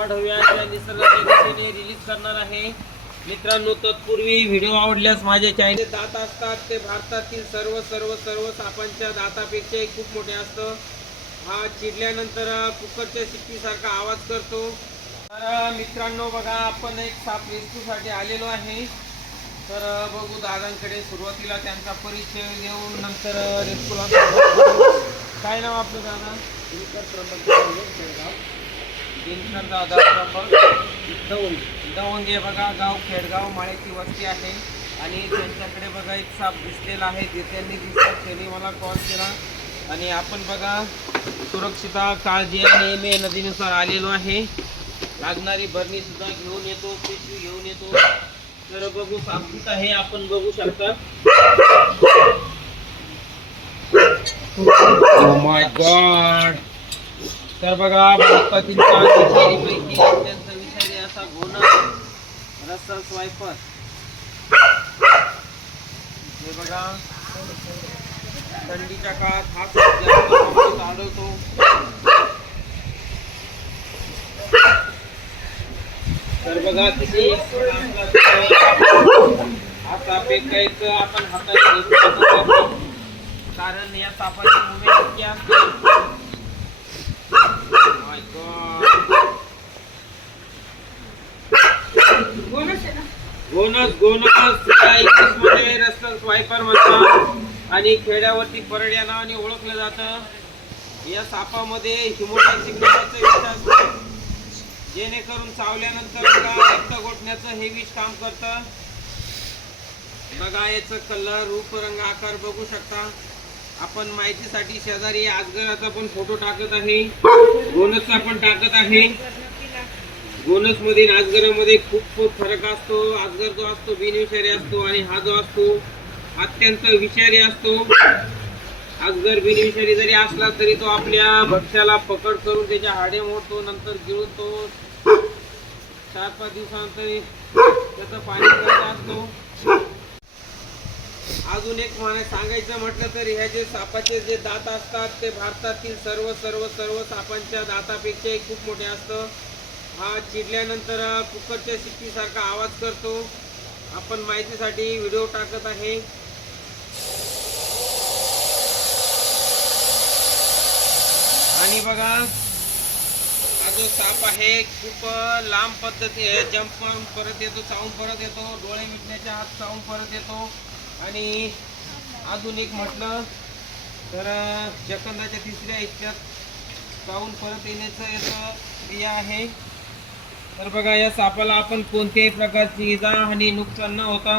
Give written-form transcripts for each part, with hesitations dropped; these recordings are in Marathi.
आवड हवी अशा निसर्गाच्या दिशेने रिलीज करणार आहे। मित्रांनो, तत्पूर्वी व्हिडिओ आवडल्यास माझ्या चॅनल दात असतात ते भारतातील सर्व सर्व सर्व सापांच्या दातापेक्षा खूप मोठे असतं। हा चिडल्यानंतर कुकरच्या शिट्टीसारखा आवाज करतो। तर मित्रांनो बघा, आपण एक साप रेस्क्यूसाठी आलेलो आहे। तर बघू दादांकडे सुरुवातीला त्यांचा परिचय देऊन नंतर रेस्क्यूला काय नाव आपलं दादा? दिनकर दादा दवंगे बघा, गाव खेडगाव माळेची वस्ती आहे। आणि त्यांच्याकडे बघा एक साप दिसलेला आहे, जे त्यांनी त्यांनी मला कॉल केला आणि आपण बघा सुरक्षिता काळजी आणि मेहनतीनुसार आलेलो आहे। लागणारी बरणी सुद्धा घेऊन येतो, पिशवी घेऊन येतो। तर बघू साप आहे, आपण बघू शकता। Oh my God. तर बघा, भारतातील पैकी अत्यंत विषारी असा घोणस रस्सल स्वायपर हे बघा, थंडीच्या काळात हा जास्त आढळतो। तर बघा किती आता पेकायचं आपण हातात घेऊ शकतो, कारण या सापाची मुवमेंट इतकी असते। माय गॉड, इंग्लिशमध्ये रस्सल स्वायपर म्हणतात आणि खेड्यावरती परड या नावाने ओळखलं जातं। या सापामध्ये हिमोटॉक्सिक नावाचं विष असतं, जेणेकरून चावल्यानंतर रक्त गोठण्याचं हे विष काम करतं। बघा याचं कलर, रूप, रंग, आकार बघू शकता आपण। माहितीसाठी शेजारी आजगराचा पण फोटो टाकत आहे, गोनसचा पण टाकत आहे। गोनस मध्ये आजगरामध्ये खूप फरक असतो। आजगर जो असतो बिनविषारी असतो आणि हा जो असतो अत्यंत विषारी असतो। आजगर बिनविषारी जरी असला तरी तो आपल्या भक्ष्याला पकड करून त्याच्या हाडे मोडतो, नंतर गिळतो। 4-5 दिवसानंतर त्याचं पाणी करत असतो। अजून एक सांगायचं म्हटलं तर ह्या जे सापाचे जे दात असतात ते भारतातील सर्व सर्व सर्व सापांच्या दातापेक्षा खूप मोठे असतं। हा चिडल्यानंतर कुकरच्या शिट्टीसारखा आवाज करतो। आपण माहितीसाठी व्हिडिओ टाकत आहे। आणि बघा हा जो साप आहे खूप लांब पद्धती जंप करून परत येतो, चावून परत येतो, डोळे मिटण्याच्या आत चावून परत येतो। आणि अजून एक म्हटलं तर सेकंदाच्या 3ऱ्या हिच्यात चावून परत येण्याचं याचं क्रिया आहे। तर बघा या सापाला आपण कोणत्याही प्रकारची इजा आणि नुकसान न होता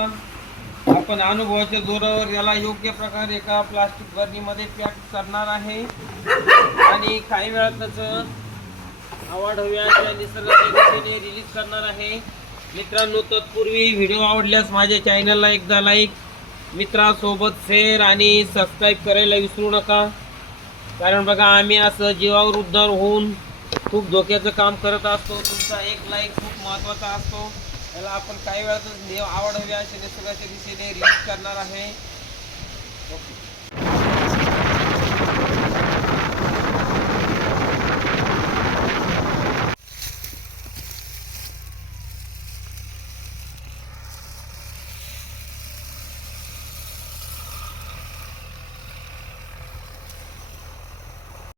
आपण अनुभवाच्या जोरावर याला योग्य प्रकारे एका प्लास्टिक बरणीमध्ये पॅक करणार आहे आणि काही वेळात त्याचं आवड हवी अशा निसर्गाच्या दिशेने रिलीज करणार आहे। मित्रांनो, तत्पूर्वी व्हिडिओ आवडल्यास माझ्या चॅनलला एकदा लाईक, मित्रांसोबत शेअर आणि सबस्क्राईब करायला विसरू नका। कारण बघा आम्ही असं जीवावर उद्धार होऊन खूप धोक्याचं काम करत असतो। तुमचा एक लाईक खूप महत्त्वाचा असतो। याला आपण काही वेळातच आवड हवी अशा निसर्गाच्या दिशेने रिलीज करणार आहे।